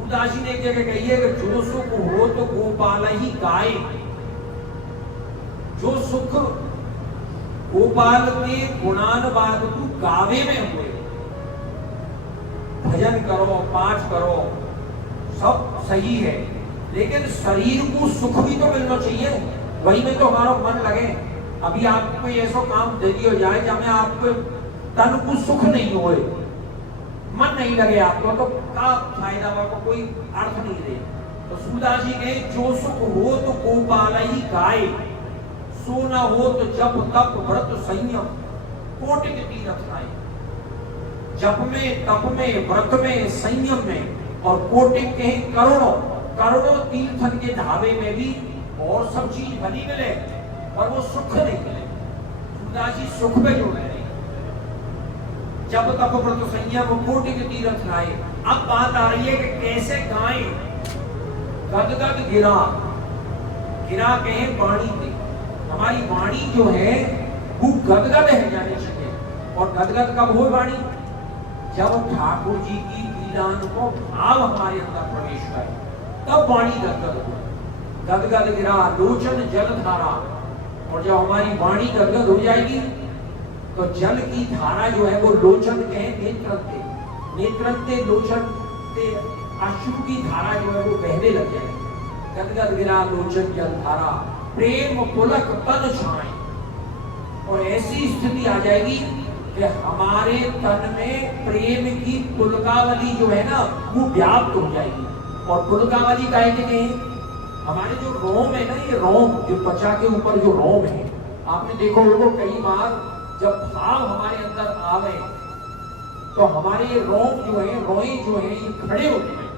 सूरदास जी ने एक जगह कही है कि जो सुख हो तो गोपाल ही गाए। जो सुख गोपाल के गुणानुवाद तू गावे में हुए, भजन करो, पाठ करो, सब सही है, लेकिन शरीर को सुख भी तो मिलना चाहिए, वही में तो हमारा मन लगे। अभी आपको ऐसा काम दे दिया जाए जब आपको तन को सुख नहीं होए, मन नहीं लगे आपको, तो क्या फायदा हुआ, कोई अर्थ नहीं रहे। तो सूरदास जी कहे जो सुख हो तो गोपाल ही गाए, सो न हो तो जप तप व्रत संयम कोटि के तीरथ आए। जप में, तप में, व्रत में, संयम में और कोटि के करोड़ों करोड़ों तीर्थन के ढाबे में भी और सब चीज भली मिले और वो सुख नहीं मिले। सूरदास जी सुख पे जोड़ रहे हैं, जब तप व्रत संयम कोटि के तीरथ लाए। अब बात आ रही है कि कैसे गाएं। गदगद गिरा, गिरा कहे वाणी पे, हमारी वाणी जो है वो गदगद है जाने चाहिए। और गदगद कब हो वाणी? जब ठाकुर जी की लीलान को भाव हमारे अंदर प्रवेश करे, तब वाणी गदगद हो। गदगद गिरा लोचन जल धारा, और जब हमारी वाणी गदगद हो जाएगी तो जल की धारा जो है वो लोचन के नेत्रंते लोचन ते अश्रु की धारा जो है वो बहने लग जाएगी। गदगद गिरा लोचन जल धारा, प्रेम पुलक तन छाए। और ऐसी स्थिति आ जाएगी कि हमारे तन में प्रेम की पुलकावली जो है ना वो व्याप्त हो जाएगी। और पुलकावली काहे के कहें? हमारे जो रोम है ना, ये रोम जो त्वचा के ऊपर जो रोम है, आपने देखो लोगों कई बार जब भाव हमारे अंदर आवे तो हमारे रोम जो है, रोए जो है, ये खड़े होते हैं,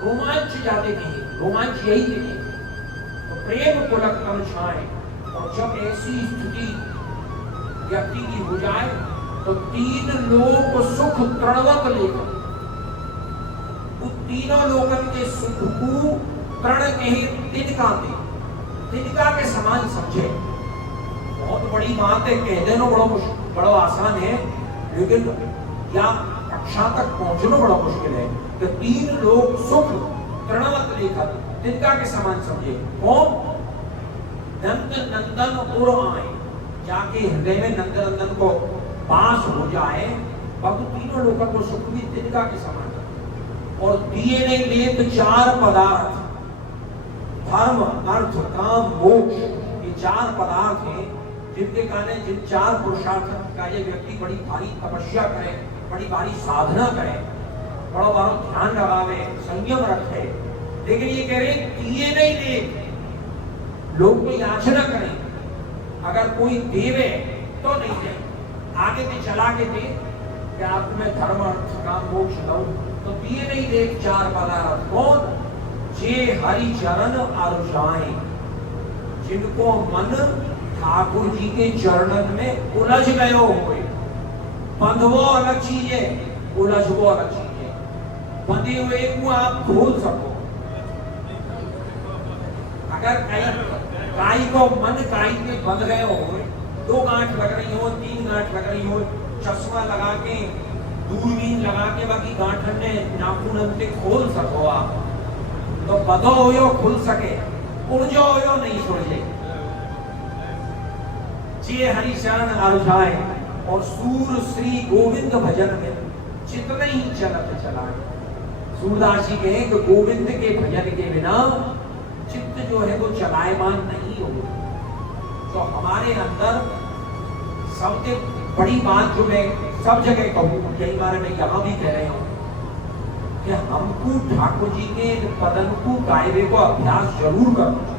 रोमांच जाते नहीं, रोमांच यही नहीं। तो प्रेम पुलक तन छाए। और जब ऐसी स्थिति व्यक्ति की हो जाए तो तीन लोक सुख तृणवत लेकर, तीनों लोगन के सुख को तृण के तिनका के समान समझे। बहुत बड़ी बात है, कह देना बड़ा आसान है, लेकिन या कक्षा तक पहुंचना बड़ा मुश्किल है। कि तीन लोग सुख तृणवत लेकर तिनका के समान समझे। कौन? नंद नंदन उर आए, जाके हृदय में नंद नंदन को पास हो जाए, अब तीनों लोगों को सुख भी तिनका के समान। और दिए नहीं लेत चार पदार्थ, धर्म अर्थ काम मोक्ष, ये चार पदार्थ हैं जिनके कारण जिन चार पुरुषार्थ का ये व्यक्ति बड़ी भारी तपस्या करे, बड़ी भारी साधना करे, बड़ा बारो ध्यान लगावे, संयम रखे, लेकिन ये कह रहे दिए नहीं ले, लोग को याचना करें, अगर कोई देवे तो नहीं दे, आगे से चला के दे कि आप में धर्म अर्थ काम मोक्ष दो, तो दिए नहीं दे चार पदार्थ। कौन? जे हरि चरण आरुषाएं, जिनको मन ठाकुर जी के चरणन में उलझ गए हुए। बंधवो अलग चीज है, उलझवो अलग चीज है। बंधे हुए को आप खोल सको, अगर काई को मन काई में बंध गए हो, दो गांठ लग रही हो, तीन गांठ लग रही हो, चश्मा लगा के दूरबीन लगा के बाकी गांठन ने नाखून अंते खोल सको आप, तो बधो हो खुल सके, उलझो हो नहीं सुलझे। जे हरि शरण आरुषाए, और सूर श्री गोविंद भजन में चित्त ही चलत चलाए। सूरदास जी कहे कि गोविंद के भजन के बिना चित्त जो है वो चलायमान नहीं होगा। तो हमारे अंदर सबसे बड़ी बात जो मैं सब जगह कहूँ, कई बार मैं यहाँ भी कह रहा हूँ कि हमको ठाकुर जी के पदन को गायबे को अभ्यास जरूर करना